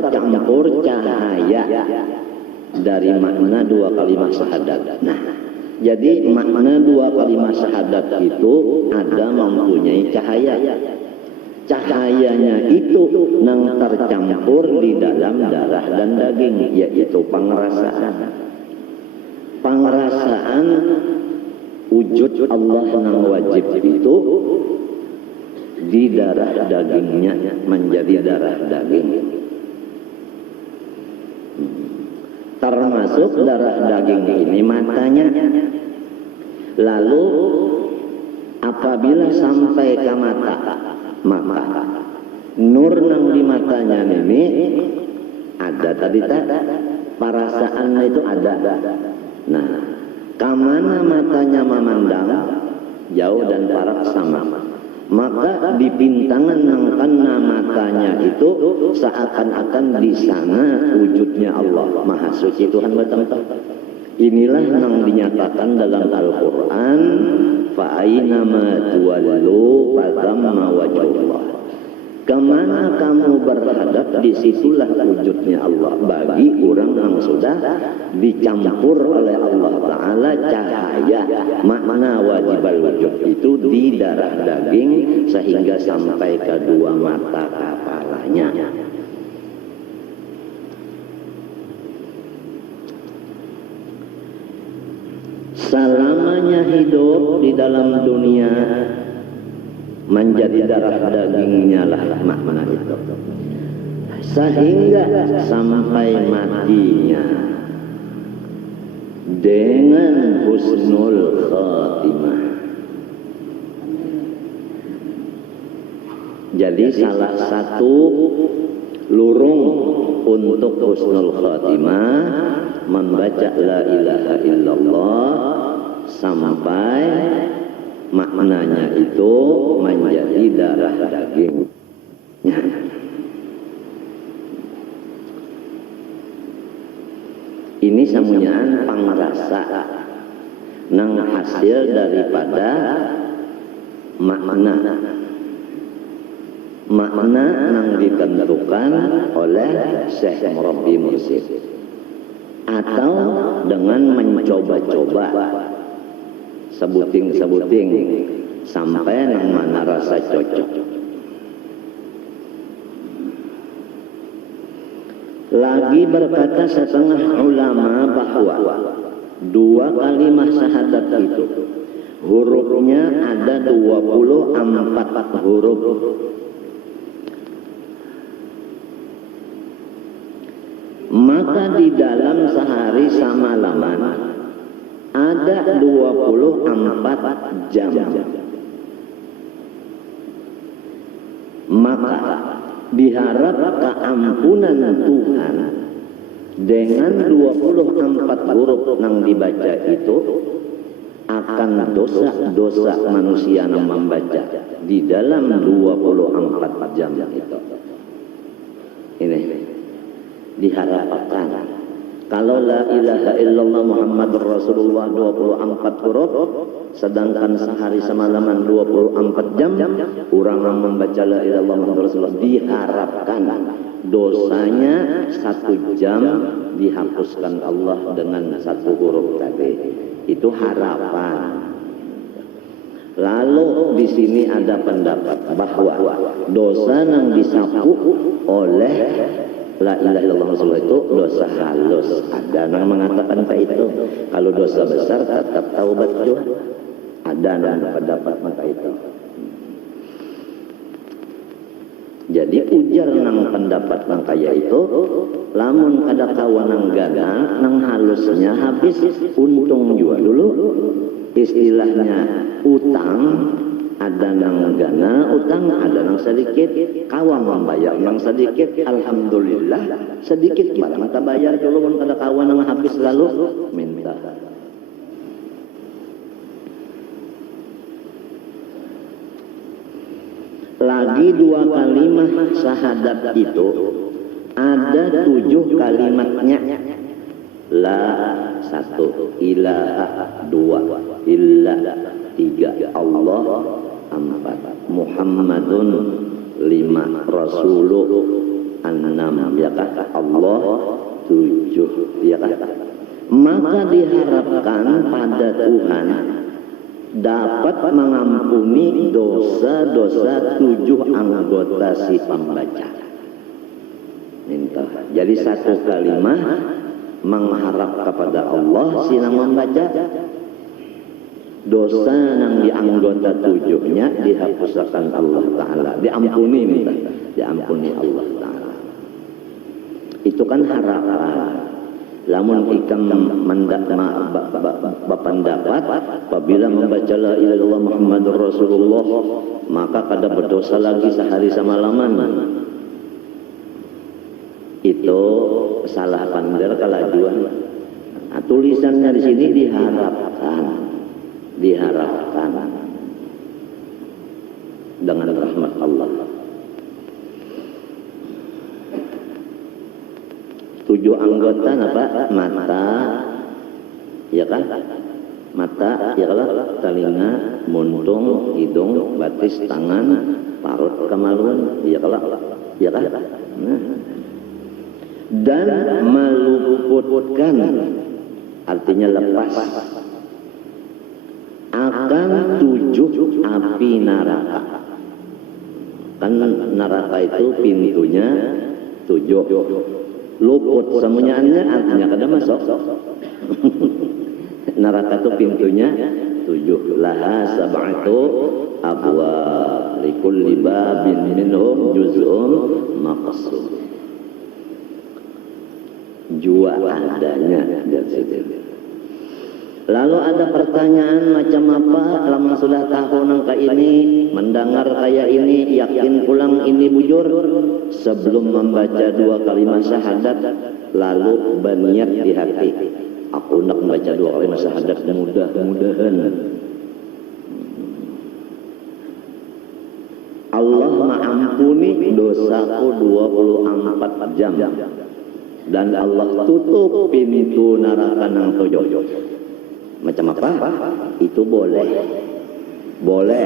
tercampur cahaya dari makna dua kalimat syahadat. Nah, jadi makna dua kalimat syahadat itu ada mempunyai cahaya. Cahayanya itu yang tercampur di dalam darah dan daging, yaitu pengerasaan. Pengerasaan wujud Allah yang wajib itu di darah dagingnya menjadi darah daging. Termasuk darah daging ini matanya. Lalu apabila sampai ke mata, maka nur nang di matanya ini ada tadi perasaan itu ada. Nah, kamana matanya memandang jauh dan parak sama, maka di pintangan nang kena matanya itu seakan-akan di sana wujudnya Allah Maha Suci Tuhan betul. Inilah yang dinyatakan dalam Al-Quran, fa aina ma tuwallu fathamma wajhullah. Kemana kamu berhadap, disitulah wujudnya Allah. Bagi orang yang sudah dicampur oleh Allah Ta'ala cahaya makna wajibal wujud itu di darah daging sehingga sampai ke dua mata kepalanya. Selamanya hidup di dalam dunia menjadi darah dagingnya lah makna itu, sehingga sampai matinya dengan husnul khatimah. Jadi salah satu lurung untuk husnul khatimah membaca la ilaha illallah sampai maknanya itu menjadi darah daging. Ini samunyaan pangrasa nang hasil daripada makna nang ditentukan oleh Syekh Murabbi Mursyid atau dengan mencoba-coba sebuting sampai nang mana rasa cocok. Lagi berkata setengah ulama bahwa dua kalimat syahadat itu hurufnya ada 24 huruf. Maka di dalam sehari samalaman ada 24 jam. Maka diharap keampunan Tuhan dengan 24 huruf yang dibaca itu akan dosa-dosa manusia yang membaca di dalam 24 jam itu. Ini diharapkan. Kalau la ilaha illallah Muhammadur Rasulullah 24 huruf, sedangkan sehari semalaman 24 jam, orang yang membaca la ilaha illallah Muhammadur Rasulullah diharapkan dosanya 1 jam dihapuskan Allah dengan 1 huruf tadi. Itu harapan. Lalu di sini ada pendapat bahwa dosa yang disapu oleh la ilaha illallah Rasulullah itu dosa halus. Ada yang mengatakan itu. Kalau dosa besar tetap taubat juga. Ada yang pendapat maka itu. Jadi ujar nang pendapat nang kaya itu, lamun kada kawan nang gana, nang halusnya habis untung juga dulu. Istilahnya utang, ada nang gana utang, ada nang sedikit, kawan membayar nang sedikit, alhamdulillah sedikit barang tak bayar dulu mun kada kawan nang habis lalu minta. Lagi 2 kalimat syahadat itu ada 7 kalimatnya. La 1, ilaha 2, illah 3, Allah 4, Muhammadun 5, Rasuluh 6 ya kan? Allah 7 ya kan? Maka diharapkan pada Tuhan dapat mengampuni dosa-dosa 7 anggota si pembaca. Minta. Jadi satu kalimat mengharap kepada Allah silang membaca, dosa yang di anggota 7-nya dihapuskan Allah Ta'ala, diampuni minta, diampuni Allah Ta'ala. Itu kan harapan. Lamun ikam berpendapat apabila membaca la ilaha illallah Muhammadur Rasulullah maka kada berdosa lagi sehari semalaman. Itu salah pandar kalajuan. Nah, tulisannya di sini diharapkan dengan rahmat Allah. 7 anggota apa? Mata, ya kan? Mata, ya kan? Telinga, muntung, hidung, batis, tangan, parut, kemaluan, ya kan? Ya kan? Nah. Dan meluputkan, artinya lepas, akan 7 api neraka. Kan neraka itu pintunya 7. Luput semuanya artinya kada masuk. Neraka itu pintunya 7. Laha sab'atu abwab likulli babin minhum juz'un maqsum. Jua adanya dari situ. Lalu ada pertanyaan macam apa? Lama sudah tahu nangka ini, mendengar kayak ini, yakin pulang ini bujur. Sebelum membaca 2 kalimat syahadat, lalu berniat di hati, aku nak membaca 2 kalimat syahadat, mudah-mudahan Allah mengampuni dosaku 24 jam dan Allah tutup pintu neraka nang 7. Macam apa? Itu boleh. Boleh.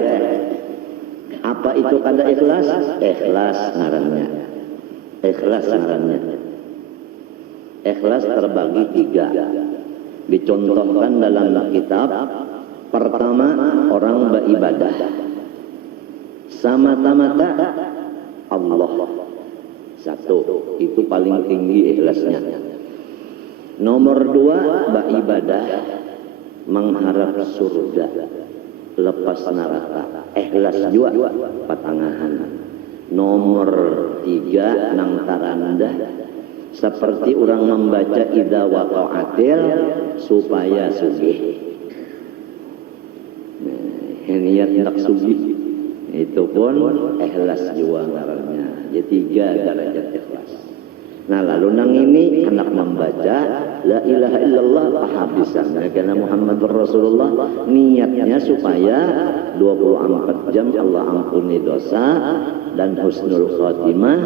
Apa itu kada ikhlas? Ikhlas ngarannya. Ikhlas ngarannya. Ikhlas terbagi 3. Dicontohkan dalam kitab. Pertama, orang beribadah semata-mata Allah. 1. Itu paling tinggi ikhlasnya. Nomor 2, beribadah mengharap surga, lepas neraka, ikhlas juga patangahan. Nomor 3, nang tarandah seperti orang membaca idza waqa'atil supaya sugih. Niat nak sugih itu pun ikhlas juga ngarannya. Jadi 3 derajat ikhlas. Nah lalu nang ini anak membaca la ilaha illallah pahabisan karena Muhammadur Rasulullah, niatnya supaya 24 jam Allah ampuni dosa dan husnul khotimah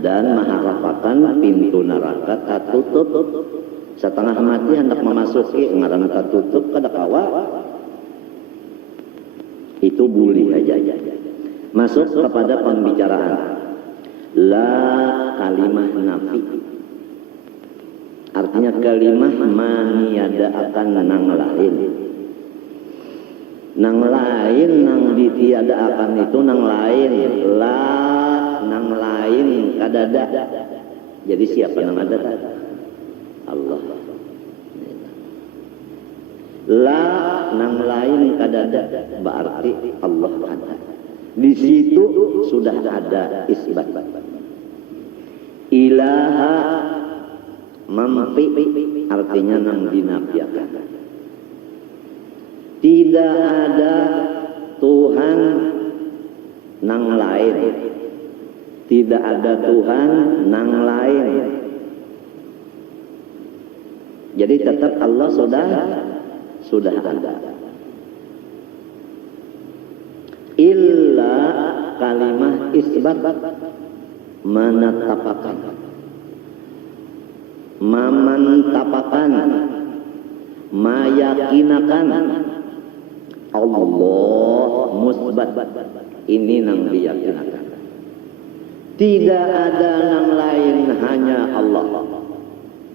dan mengharapkan pintu neraka tertutup. Setengah mati hendak memasuki ngaran tertutup kada kawa. Itu boleh aja. Masuk kepada pembicaraan. La kalimah nafi, artinya kalimah maniada akan nang lain. Nang lain, nang ditiada akan itu nang lain. La nang lain kadada. Jadi siapa nang ada? Allah. La nang lain kadada berarti Allah ada. Di situ sudah ada isbat. Ilaha mampi artinya nang dinafiakan. Tidak ada Tuhan nang lain. Tidak ada Tuhan nang lain. Jadi tetap Allah sudah ada. Illa kalimah isbat menetapakan, memantapakan, meyakinakan Allah musbat. Ini nang diyakinakan. Tidak ada yang lain, hanya Allah.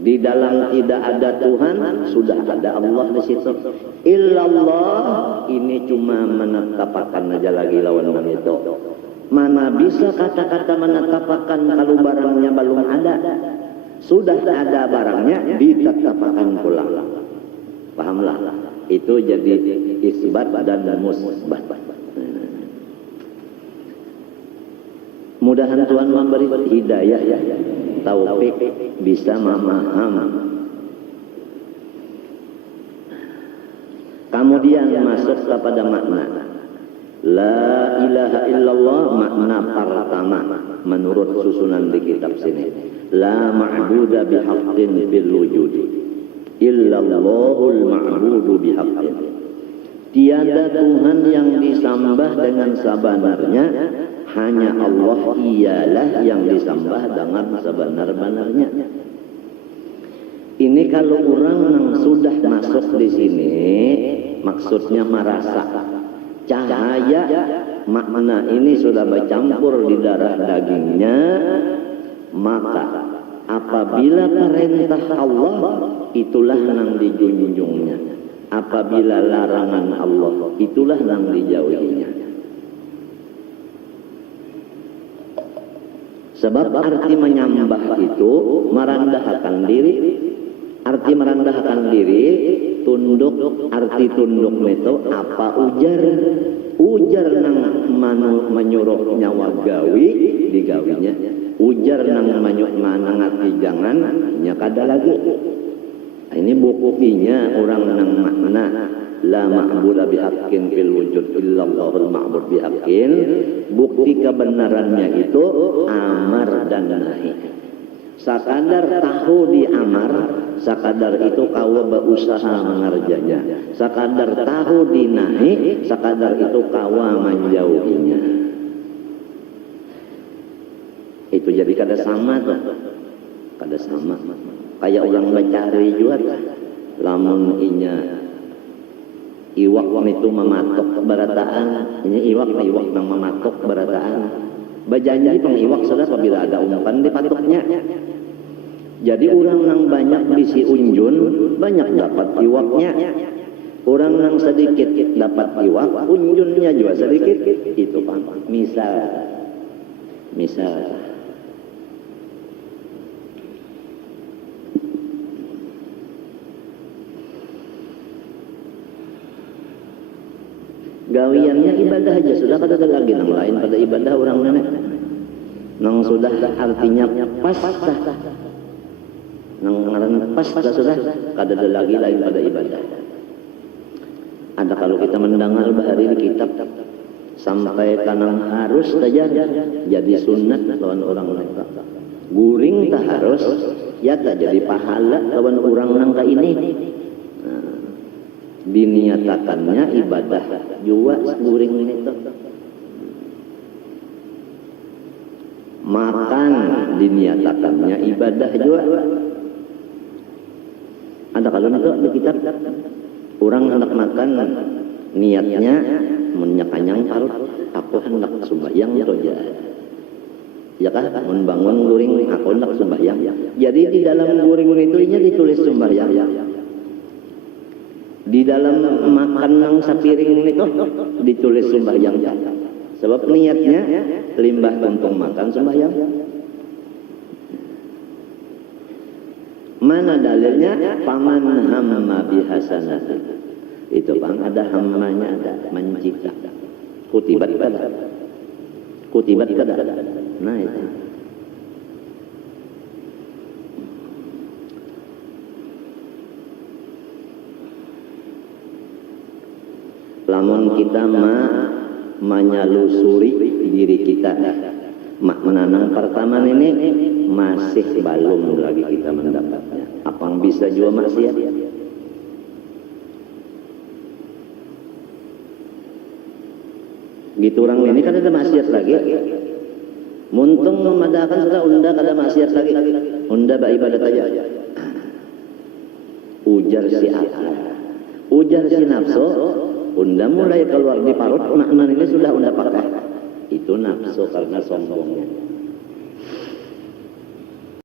Di dalam tidak ada Tuhan, sudah ada Allah di situ. Illallah, ini cuma menetapkan aja lagi lawan itu. Mana bisa kata-kata menetapkan kalau barangnya belum ada. Sudah ada barangnya, ditetapkan pula. Pahamlah? Itu jadi isbat dan musbat. Mudahan Tuhan memberi hidayah, taufik, bisa memaham. Kemudian masuk kepada makna La ilaha illallah, makna pertama menurut susunan di kitab sini. La ma'buda bihaqqin fil wujudi illallahul ma'budu bihaqqin. Tiada Tuhan yang disembah dengan sebenarnya, hanya Allah ialah yang disembah dengan sebenar-benarnya. Ini kalau orang yang sudah masuk di sini, maksudnya merasa cahaya makna ini sudah bercampur di darah dagingnya, maka apabila perintah Allah, itulah yang dijunjungnya. Apabila larangan Allah, itulah yang dijauhinya. Sebab arti menyembah itu merendahkan diri. Arti merendahkan diri, tunduk, arti tunduk itu apa ujar? Ujar nang menyuruh nyawa gawi, digawinya. Ujar nang manangati jangan, nyakada lagi. Ini buktinya orang nang makna la ma'budu bihaqqin fil wujud illallahul ma'bud bihaqqin. Bukti kebenarannya itu amar dan nahi. Sakadar tahu di amar, sakadar itu kau berusaha mengerjanya. Sakadar tahu di nahi, sakadar itu kau menjauhinya. Itu jadi kada sama tuh. Kada sama. Kayak orang mencari juga, lamun inya iwak itu mematok berataan, ini iwak nang mematok berataan. Bajanji pengiwak sudah apabila ada umpan dipatoknya. Jadi orang yang banyak bisi unjun, banyak dapat iwaknya. Orang yang sedikit dapat iwak, unjunnya juga sedikit. Itu Pak. Misal. Gawiannya ibadah aja sudah, kada ada lagi nang lain pada ibadah orang nenek. Nang sudah artinya pas dah. Nang ngaran pas dah sudah, kada ada lagi lain pada ibadah. Ada kalau kita mendengar bahari di kitab sampai kanang harus saja jadi sunat lawan orang lain. Guring tak harus, ya tak jadi pahala lawan orang nangka ini. Diniatakannya ibadah juga guring itu. Makan diniatakannya ibadah juga. Ada kalau itu di kitab orang hendak makan niatnya menyakanyang parut, aku hendak sembahyang saja. Ya kan, membangun guring aku hendak sembahyang. Jadi di dalam guring itu ditulis sembahyang. Di dalam makan nang sapiring itu ditulis sembahyang. Sebab niatnya limbah tuntung makan sembahyang. Mana dalilnya? Paman hamma bihasanati. Itu Bang, ada hammanya, ada mencipta. Kutibat kada. Nah itu. Lamun kita menyelusuri diri kita, menanam pertama ini masih belum lagi kita mendapatnya. Apa yang bisa juga maksiat? Gitu orang ini kan ada maksiat lagi. Muntung memadakan sudah unda kada maksiat lagi. Unda beribadat aja. Ujar si akal, ujar si nafsu. Unda mulai keluar di parut, makna ini sudah unda pakai. Itu nafsu karena sombongnya.